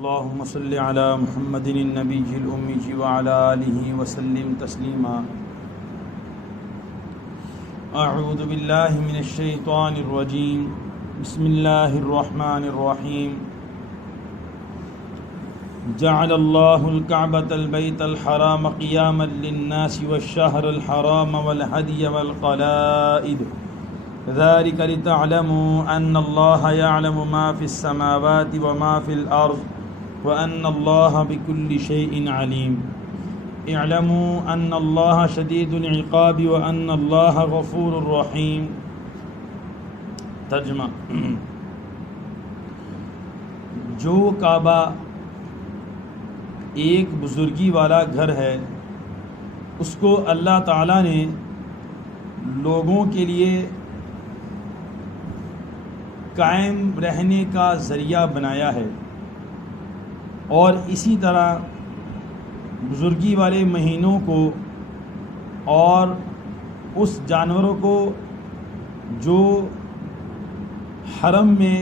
اللهم صل على محمد النبي الأمي وعلى آله وسلم تسليما. أعوذ بالله من الشيطان الرجيم. بسم الله الرحمن الرحيم. جعل الله الكعبة البيت الحرام قياما للناس والشهر الحرام والهدي والقلائد ذلك لتعلموا أن الله يعلم ما في السماوات وما في الأرض وأن الله بكل شيء عليم. اعلموا أن الله شديد العقاب وأن الله غفور رحيم. ترجمہ: جو کعبہ ایک بزرگی والا گھر ہے، اس کو اللہ تعالیٰ نے لوگوں کے لیے قائم رہنے کا ذریعہ بنایا ہے، اور اسی طرح بزرگی والے مہینوں کو اور اس جانوروں کو جو حرم میں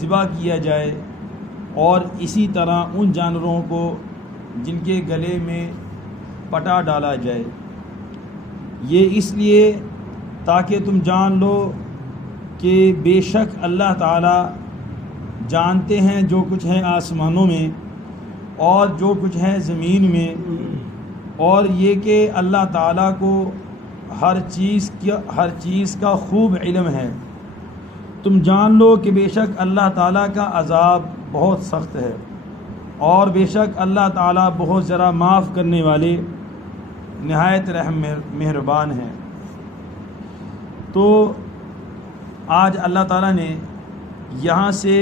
ذبح کیا جائے، اور اسی طرح ان جانوروں کو جن کے گلے میں پٹا ڈالا جائے، یہ اس لیے تاکہ تم جان لو کہ بے شک اللہ تعالیٰ جانتے ہیں جو کچھ ہے آسمانوں میں اور جو کچھ ہے زمین میں، اور یہ کہ اللہ تعالیٰ کو ہر چیز کا خوب علم ہے. تم جان لو کہ بے شک اللہ تعالیٰ کا عذاب بہت سخت ہے، اور بے شک اللہ تعالیٰ بہت ذرا معاف کرنے والے نہایت رحم مہربان ہیں. تو آج اللہ تعالیٰ نے یہاں سے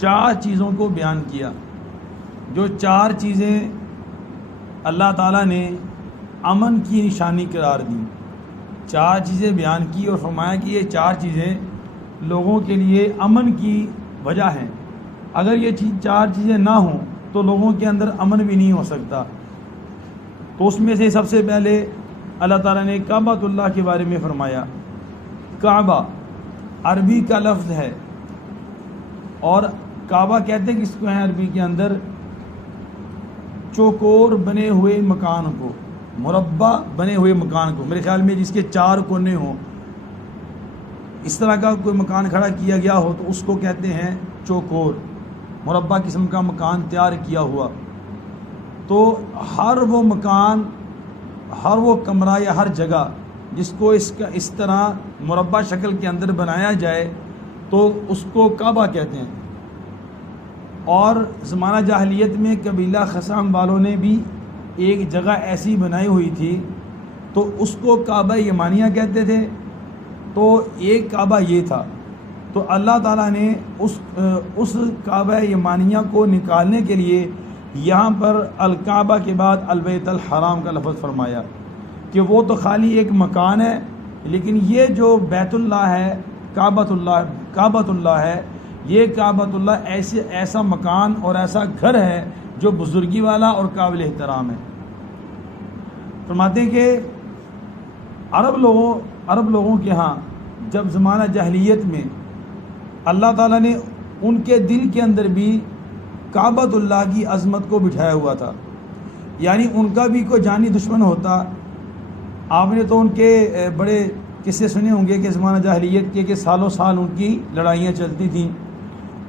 4 چیزوں کو بیان کیا، جو 4 چیزیں اللہ تعالیٰ نے امن کی نشانی قرار دی. 4 چیزیں بیان کی اور فرمایا کہ یہ 4 چیزیں لوگوں کے لیے امن کی وجہ ہیں. اگر یہ 4 چیزیں نہ ہوں تو لوگوں کے اندر امن بھی نہیں ہو سکتا. تو اس میں سے سب سے پہلے اللہ تعالیٰ نے کعبۃ اللہ کے بارے میں فرمایا. کعبہ عربی کا لفظ ہے، اور کعبہ کہتے ہیں کہ اس کو ہے عربی کے اندر چوکور بنے ہوئے مکان کو، مربع بنے ہوئے مکان کو. میرے خیال میں جس کے 4 کونے ہوں، اس طرح کا کوئی مکان کھڑا کیا گیا ہو تو اس کو کہتے ہیں چوکور، مربع قسم کا مکان تیار کیا ہوا. تو ہر وہ مکان، ہر وہ کمرہ یا ہر جگہ جس کو اس طرح مربع شکل کے اندر بنایا جائے تو اس کو کعبہ کہتے ہیں. اور زمانہ جاہلیت میں قبیلہ خثعم والوں نے بھی ایک جگہ ایسی بنائی ہوئی تھی، تو اس کو کعبہ یمانیہ کہتے تھے. تو ایک کعبہ یہ تھا. تو اللہ تعالیٰ نے اس کعبہ یمانیہ کو نکالنے کے لیے یہاں پر الکعبہ کے بعد البیت الحرام کا لفظ فرمایا کہ وہ تو خالی ایک مکان ہے، لیکن یہ جو بیت اللہ ہے، کعبۃ اللہ ہے، یہ کعبۃ اللہ ایسا مکان اور ایسا گھر ہے جو بزرگی والا اور قابل احترام ہے. فرماتے ہیں کہ عرب لوگوں کے ہاں جب زمانہ جاہلیت میں اللہ تعالیٰ نے ان کے دل کے اندر بھی کعبۃ اللہ کی عظمت کو بٹھایا ہوا تھا. یعنی ان کا بھی کوئی جانی دشمن ہوتا. آپ نے تو ان کے بڑے قصے سنے ہوں گے کہ زمانہ جاہلیت کے کہ سالوں سال ان کی لڑائیاں چلتی تھیں،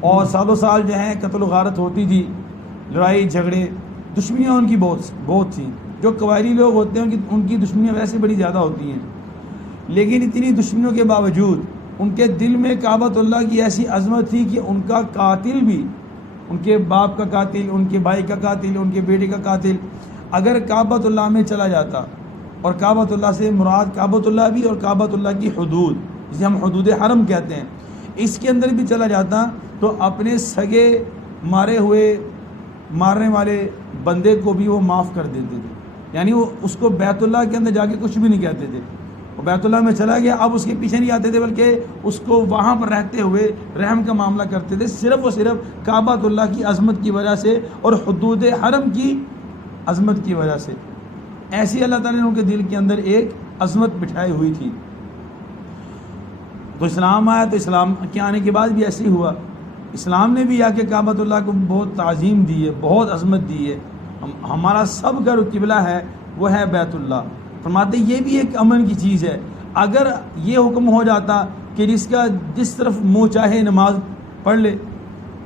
اور سالوں سال جو ہیں قتل و غارت ہوتی تھی، لڑائی جھگڑے، دشمنیاں ان کی بہت تھیں. جو قبائلی لوگ ہوتے ہیں ان کی دشمنیاں ویسے بڑی زیادہ ہوتی ہیں، لیکن اتنی دشمنیوں کے باوجود ان کے دل میں کعبۃ اللہ کی ایسی عظمت تھی کہ ان کا قاتل بھی، ان کے باپ کا قاتل، ان کے بھائی کا قاتل، ان کے بیٹے کا قاتل اگر کعبۃ اللہ میں چلا جاتا، اور کعبۃ اللہ سے مراد کعبۃ اللہ بھی اور کعبۃ اللہ کی حدود جسے ہم حدود حرم کہتے ہیں، اس کے اندر بھی چلا جاتا، تو اپنے سگے مارنے والے بندے کو بھی وہ معاف کر دیتے تھے. یعنی وہ اس کو بیت اللہ کے اندر جا کے کچھ بھی نہیں کہتے تھے. وہ بیت اللہ میں چلا گیا، اب اس کے پیچھے نہیں آتے تھے، بلکہ اس کو وہاں پر رہتے ہوئے رحم کا معاملہ کرتے تھے، صرف اور صرف کعبۃ اللہ کی عظمت کی وجہ سے اور حدود حرم کی عظمت کی وجہ سے. ایسی اللہ تعالیٰ نے ان کے دل کے اندر ایک عظمت بٹھائی ہوئی تھی. تو اسلام آیا تو اسلام کے آنے کے بعد بھی ایسے ہی ہوا. اسلام نے بھی آ کے کعبۃ اللہ کو بہت تعظیم دی ہے، بہت عظمت دی ہے. ہمارا سب کا قبلہ ہے وہ ہے بیت اللہ. فرماتے یہ بھی ایک امن کی چیز ہے. اگر یہ حکم ہو جاتا کہ جس طرف منہ چاہے نماز پڑھ لے،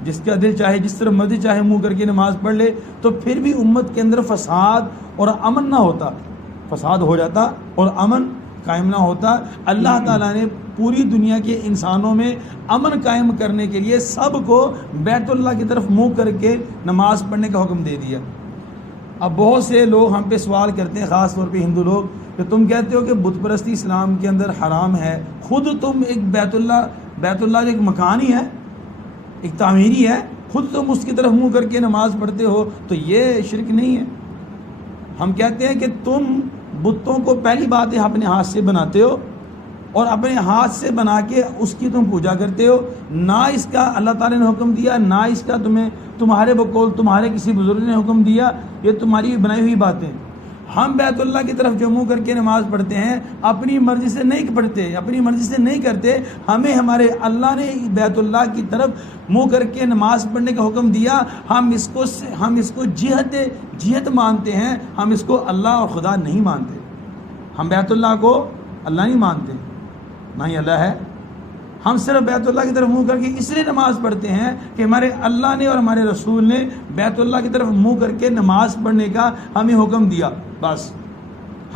جس کا دل چاہے جس طرف مرضی چاہے منہ کر کے نماز پڑھ لے، تو پھر بھی امت کے اندر فساد اور امن نہ ہوتا. فساد ہو جاتا اور امن قائم نہ ہوتا. اللہ تعالیٰ نے پوری دنیا کے انسانوں میں امن قائم کرنے کے لیے سب کو بیت اللہ کی طرف منہ کر کے نماز پڑھنے کا حکم دے دیا. اب بہت سے لوگ ہم پہ سوال کرتے ہیں، خاص طور پہ ہندو لوگ، کہ تم کہتے ہو کہ بت پرستی اسلام کے اندر حرام ہے، خود تم ایک بیت اللہ ایک مکان ہی ہے، ایک تعمیری ہے، خود تم اس کی طرف منہ کر کے نماز پڑھتے ہو، تو یہ شرک نہیں ہے. ہم کہتے ہیں کہ تم بتوں کو پہلی بات ہے اپنے ہاتھ سے بناتے ہو، اور اپنے ہاتھ سے بنا کے اس کی تم پوجا کرتے ہو. نہ اس کا اللہ تعالیٰ نے حکم دیا، نہ اس کا تمہارے بقول تمہارے کسی بزرگ نے حکم دیا، یہ تمہاری بنائی ہوئی باتیں. ہم بیت اللہ کی طرف جو منہ کر کے نماز پڑھتے ہیں اپنی مرضی سے نہیں پڑھتے، اپنی مرضی سے نہیں کرتے. ہمیں ہمارے اللہ نے بیت اللہ کی طرف منہ کر کے نماز پڑھنے کا حکم دیا. ہم اس کو جہت مانتے ہیں، ہم اس کو اللہ اور خدا نہیں مانتے. ہم بیت اللہ کو اللہ نہیں مانتے، نہ ہی اللہ ہے. ہم صرف بیت اللہ کی طرف منہ کر کے اس لیے نماز پڑھتے ہیں کہ ہمارے اللہ نے اور ہمارے رسول نے بیت اللہ کی طرف منہ کر کے نماز پڑھنے کا ہمیں حکم دیا. بس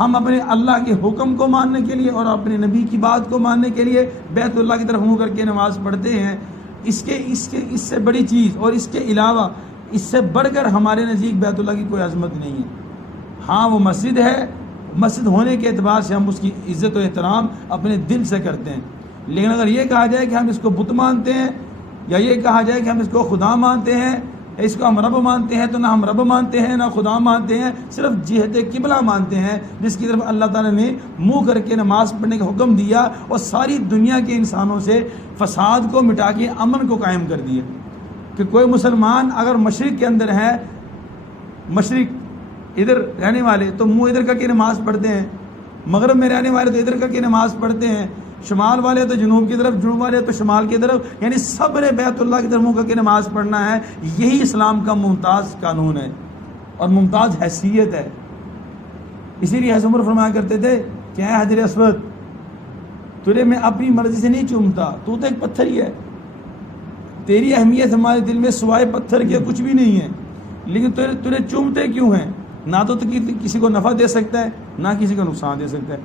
ہم اپنے اللہ کے حکم کو ماننے کے لیے اور اپنے نبی کی بات کو ماننے کے لیے بیت اللہ کی طرف منہ کر کے نماز پڑھتے ہیں. اس سے بڑی چیز اور اس کے علاوہ اس سے بڑھ کر ہمارے نزدیک بیت اللہ کی کوئی عظمت نہیں ہے. ہاں وہ مسجد ہے، مسجد ہونے کے اعتبار سے ہم اس کی عزت و احترام اپنے دل سے کرتے ہیں. لیکن اگر یہ کہا جائے کہ ہم اس کو بت مانتے ہیں، یا یہ کہا جائے کہ ہم اس کو خدا مانتے ہیں، اس کو ہم رب مانتے ہیں، تو نہ ہم رب مانتے ہیں نہ خدا مانتے ہیں، صرف جہت قبلہ مانتے ہیں جس کی طرف اللہ تعالیٰ نے منہ کر کے نماز پڑھنے کا حکم دیا اور ساری دنیا کے انسانوں سے فساد کو مٹا کے امن کو قائم کر دیا. کہ کوئی مسلمان اگر مشرق کے اندر ہے، مشرق ادھر رہنے والے تو منہ ادھر کر کے نماز پڑھتے ہیں، مغرب میں رہنے والے تو ادھر کر کے نماز پڑھتے ہیں، شمال والے تو جنوب کی طرف، جنوب والے تو شمال کی طرف، یعنی سب نے بیت اللہ کی طرف منہ کر کے نماز پڑھنا ہے. یہی اسلام کا ممتاز قانون ہے اور ممتاز حیثیت ہے. اسی لیے حضرت عمر فرمایا کرتے تھے کہ اے حجر اسود، تجھے میں اپنی مرضی سے نہیں چومتا، تو ایک پتھر ہی ہے، تیری اہمیت ہمارے دل میں سوائے پتھر کے کچھ بھی نہیں ہے، لیکن تجھے چومتے کیوں ہیں؟ نہ تو کسی کو نفع دے سکتا ہے نہ کسی کو نقصان دے سکتا ہے.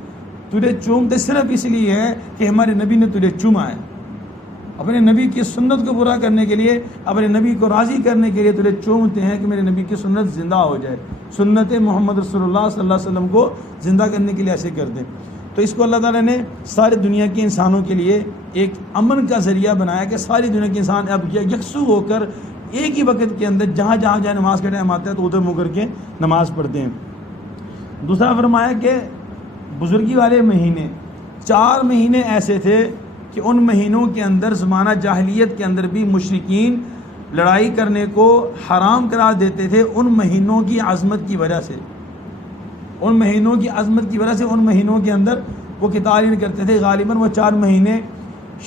تجھے چومتے صرف اس لیے ہے کہ ہمارے نبی نے تجھے چوما ہے. اپنے نبی کی سنت کو پورا کرنے کے لیے، اپنے نبی کو راضی کرنے کے لیے تجھے چومتے ہیں کہ میرے نبی کی سنت زندہ ہو جائے. سنت محمد رسول اللہ صلی اللہ علیہ وسلم کو زندہ کرنے کے لیے ایسے کرتے. تو اس کو اللہ تعالیٰ نے ساری دنیا کے انسانوں کے لیے ایک امن کا ذریعہ بنایا کہ ساری دنیا کے انسان اب یکسو ہو کر ایک ہی وقت کے اندر جہاں نماز کا ٹائم آتا ہے تو ادھر منہ کر کے نماز پڑھتے ہیں. دوسرا فرمایا کہ بزرگی والے مہینے 4 مہینے ایسے تھے کہ ان مہینوں کے اندر زمانہ جاہلیت کے اندر بھی مشرکین لڑائی کرنے کو حرام قرار دیتے تھے. ان مہینوں کی عظمت کی وجہ سے، ان مہینوں کے اندر وہ قتال نہیں کرتے تھے. غالباً وہ 4 مہینے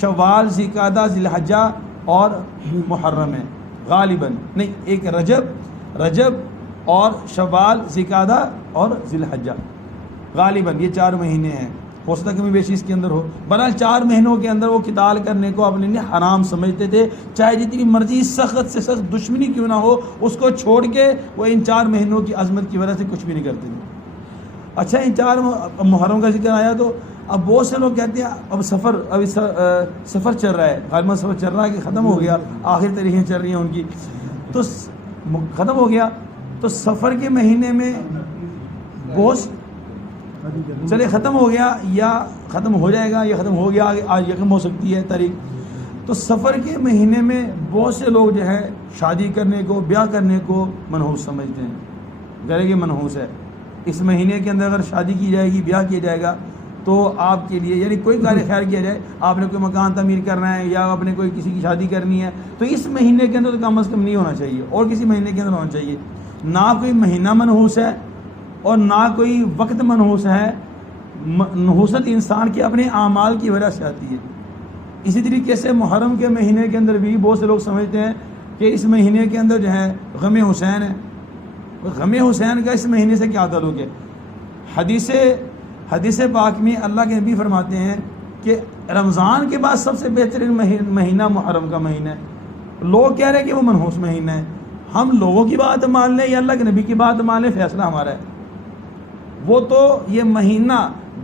شوال، ذوالقعدہ، ذی الحجہ اور محرم ہے. غالباً نہیں، ایک رجب اور شوال، ذوالقعدہ اور ذی الحجہ، غالباً یہ 4 مہینے ہیں. ہو سکتا ہے کمی بیشی اس کے اندر ہو. بہرحال 4 مہینوں کے اندر وہ قتال کرنے کو اپنے لیے حرام سمجھتے تھے، چاہے جتنی مرضی سخت سے سخت دشمنی کیوں نہ ہو، اس کو چھوڑ کے وہ ان 4 مہینوں کی عظمت کی وجہ سے کچھ بھی نہیں کرتے تھے. اچھا، ان 4 محرم کا ذکر آیا تو اب بہت سے لوگ کہتے ہیں اب سفر چل رہا ہے، غالباً سفر چل رہا ہے کہ ختم ہو گیا، آخر تاریخیں چل رہی ہیں ان کی، تو ختم ہو گیا. تو سفر کے مہینے میں بہت چلے ختم ہو گیا یا ختم ہو جائے گا یا ختم ہو گیا، آج یکم ہو سکتی ہے تاریخ. تو سفر کے مہینے میں بہت سے لوگ جو ہے شادی کرنے کو، بیاہ کرنے کو منحوس سمجھتے ہیں. ظاہر کہ منحوس ہے. اس مہینے کے اندر اگر شادی کی جائے گی، بیاہ کیا جائے گا تو آپ کے لیے، یعنی کوئی کار خیر کیا جائے، آپ نے کوئی مکان تعمیر کرنا ہے یا آپ نے کوئی کسی کی شادی کرنی ہے، تو اس مہینے کے اندر تو کم از کم نہیں ہونا چاہیے، اور کسی مہینے کے اندر ہونا چاہیے. نہ کوئی مہینہ منحوس ہے اور نہ کوئی وقت منحوس ہے. نحوست انسان کے اپنے اعمال کی وجہ سے آتی ہے. اسی طریقے سے محرم کے مہینے کے اندر بھی بہت سے لوگ سمجھتے ہیں کہ اس مہینے کے اندر جو ہے غم حسین ہے. غم حسین کا اس مہینے سے کیا تعلق ہے؟ حدیث پاک میں اللہ کے نبی فرماتے ہیں کہ رمضان کے بعد سب سے بہترین مہینہ محرم کا مہینہ ہے. لوگ کہہ رہے ہیں کہ وہ منحوس مہینہ ہے. ہم لوگوں کی بات مان لیں یا اللہ کے نبی کی بات مان لیں، فیصلہ ہمارا ہے. وہ تو یہ مہینہ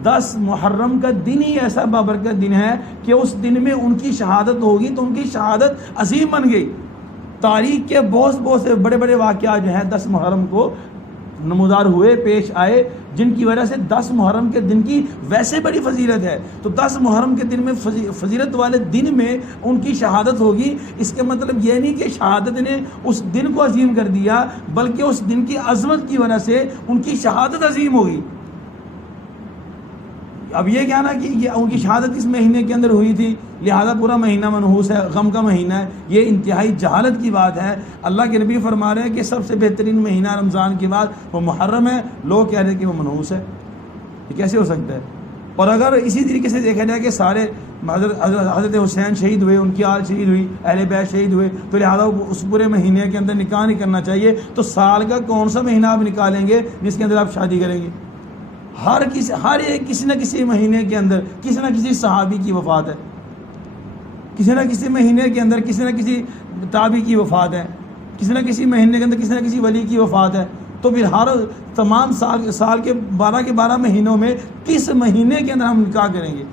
10 محرم کا دن ہی ایسا بابرکت دن ہے کہ اس دن میں ان کی شہادت ہوگی تو ان کی شہادت عظیم بن گئی. تاریخ کے بہت سے بڑے بڑے واقعات جو ہیں 10 محرم کو نمودار ہوئے، پیش آئے، جن کی وجہ سے 10 محرم کے دن کی ویسے بڑی فضیلت ہے. تو 10 محرم کے دن میں فضیلت والے دن میں ان کی شہادت ہوگی. اس کے مطلب یہ نہیں کہ شہادت نے اس دن کو عظیم کر دیا، بلکہ اس دن کی عظمت کی وجہ سے ان کی شہادت عظیم ہوگی. اب یہ کیا نا کہ یہ ان کی شہادت اس مہینے کے اندر ہوئی تھی، لہذا پورا مہینہ منحوس ہے، غم کا مہینہ ہے. یہ انتہائی جہالت کی بات ہے. اللہ کے نبی فرما رہے ہیں کہ سب سے بہترین مہینہ رمضان کے بعد وہ محرم ہے. لوگ کہہ رہے ہیں کہ وہ منحوس ہے. یہ کیسے ہو سکتا ہے؟ اور اگر اسی طریقے سے دیکھا جائے کہ سارے حضرت حسین شہید ہوئے، ان کی آل شہید ہوئی، اہل بیت شہید ہوئے، تو لہذا اس پورے مہینے کے اندر نکاح نہیں کرنا چاہیے. تو سال کا کون سا مہینہ آپ نکالیں گے جس کے اندر آپ شادی کریں گے؟ ہر ایک کسی نہ کسی مہینے کے اندر کسی نہ کسی صحابی کی وفات ہے، کسی نہ کسی مہینے کے اندر کسی نہ کسی تابعی کی وفات ہے، کسی نہ کسی مہینے کے اندر کسی نہ کسی ولی کی وفات ہے. تو پھر ہر تمام سال کے 12 مہینوں میں کس مہینے کے اندر ہم نکاح کریں گے؟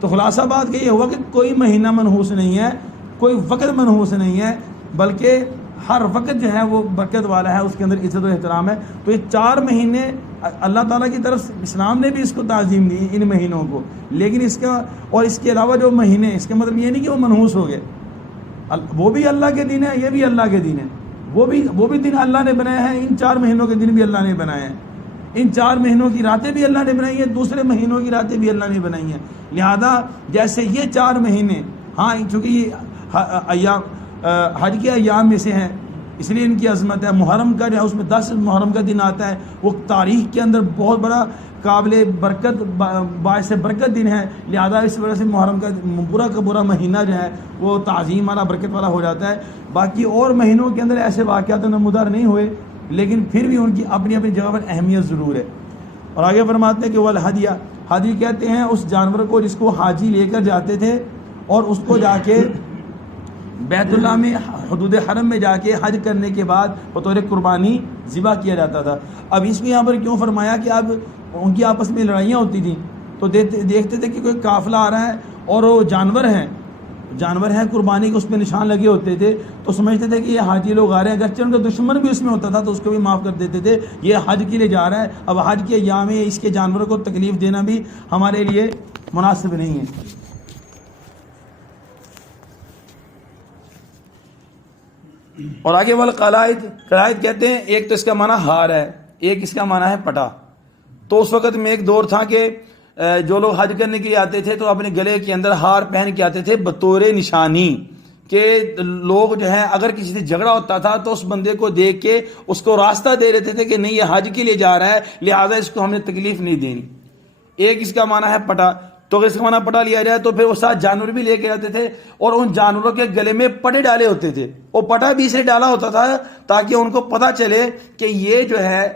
تو خلاصہ بات کہ یہ ہوا کہ کوئی مہینہ منحوس نہیں ہے، کوئی وقت منحوس نہیں ہے، بلکہ ہر وقت جو ہے وہ برکت والا ہے، اس کے اندر عزت و احترام ہے. تو یہ 4 مہینے اللہ تعالیٰ کی طرف اسلام نے بھی اس کو تعظیم دی ان مہینوں کو. لیکن اس کے علاوہ جو مہینے، اس کا مطلب یہ نہیں کہ وہ منحوس ہو گئے. وہ بھی اللہ کے دن ہے، یہ بھی اللہ کے دن ہے. وہ بھی دن اللہ نے بنایا ہے. ان 4 مہینوں کے دن بھی اللہ نے بنائے ہیں. ان 4 مہینوں کی راتیں بھی اللہ نے بنائی ہیں، دوسرے مہینوں کی راتیں بھی اللہ نے بنائی ہیں. لہذا جیسے یہ 4 مہینے، ہاں چونکہ یہ حج کے ایام میں سے ہیں اس لیے ان کی عظمت ہے. محرم کا جو ہے اس میں 10 محرم کا دن آتا ہے، وہ تاریخ کے اندر بہت بڑا قابل برکت باعث برکت دن ہے. لہذا اس وجہ سے محرم کا پورا کا پورا مہینہ جو ہے وہ تعظیم والا، برکت والا ہو جاتا ہے. باقی اور مہینوں کے اندر ایسے واقعات نمودار نہیں ہوئے، لیکن پھر بھی ان کی اپنی اپنی جگہ پر اہمیت ضرور ہے. اور آگے فرماتے ہیں کہ وہ الہدیہ، ہدی کہتے ہیں اس جانور کو جس کو حاجی لے کر جاتے تھے اور اس کو جا کے بیت اللہ میں حدود حرم میں جا کے حج کرنے کے بعد بطور قربانی ذبح کیا جاتا تھا. اب اس میں یہاں پر کیوں فرمایا کہ اب ان کی آپس میں لڑائیاں ہوتی تھیں تو دیکھتے تھے کہ کوئی قافلہ آ رہا ہے اور وہ جانور ہیں قربانی کے اس پہ نشان لگے ہوتے تھے، تو سمجھتے تھے کہ یہ حاجی لوگ آ رہے ہیں. اگرچہ ان کا دشمن بھی اس میں ہوتا تھا تو اس کو بھی معاف کر دیتے تھے، یہ حج کے لیے جا رہا ہے. اب حج کے ایام میں اس کے جانوروں کو تکلیف دینا بھی ہمارے لیے مناسب نہیں ہے. اور آگے والقلائد، قلائد کہتے ہیں ایک تو اس کا معنی ہار ہے، ایک اس کا معنی ہے پٹا. تو اس وقت میں ایک دور تھا کہ جو لوگ حج کرنے کے لیے آتے تھے تو اپنے گلے کے اندر ہار پہن کے آتے تھے بطور نشانی، کہ لوگ جو ہے اگر کسی سے جھگڑا ہوتا تھا تو اس بندے کو دیکھ کے اس کو راستہ دے دیتے تھے کہ نہیں یہ حج کے لیے جا رہا ہے، لہذا اس کو ہم نے تکلیف نہیں دینی. ایک اس کا معنی ہے پٹا. تو اگر اس کا معنی پٹا لیا جائے تو پھر وہ ساتھ جانور بھی لے کے جاتے تھے اور ان جانوروں کے گلے میں پٹے ڈالے ہوتے تھے. وہ پٹا بھی اسے ڈالا ہوتا تھا تاکہ ان کو پتہ چلے کہ یہ جو ہے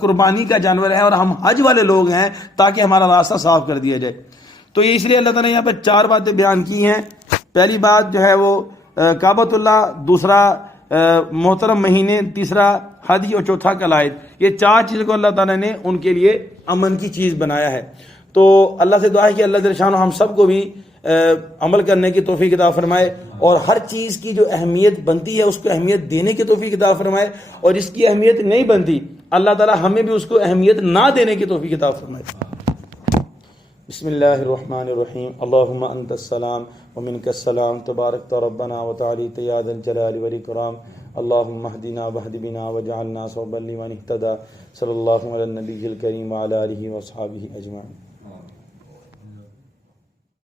قربانی کا جانور ہے اور ہم حج والے لوگ ہیں، تاکہ ہمارا راستہ صاف کر دیا جائے. تو یہ اس لیے اللہ تعالیٰ نے یہاں پہ 4 باتیں بیان کی ہیں. پہلی بات جو ہے وہ کعبۃ اللہ، دوسرا محترم مہینے، تیسرا حج اور چوتھا قلائد. یہ 4 چیزوں کو اللہ تعالیٰ نے ان کے لیے امن کی چیز بنایا ہے. تو اللہ سے دعا ہے کہ اللہ جل شانہ ہم سب کو بھی عمل کرنے کی توفیق عطا فرمائے، اور ہر چیز کی جو اہمیت بنتی ہے اس کو اہمیت دینے کی توفیق عطا فرمائے، اور جس کی اہمیت نہیں بنتی اللہ تعالی ہمیں بھی اس کو اہمیت نہ دینے کی توفیق عطا فرمائے. بسم اللہ الرحمن الرحیم. اللہم انت السلام ومنک السلام تبارک ربنا وتعالیت یا ذا الجلال والاکرام. اللہم اہدنا واہد بنا واجعلنا سببا لمن اہتدی. صلی اللہ علی النبی الکریم وعلی آلہ وصحبہ اجمعین.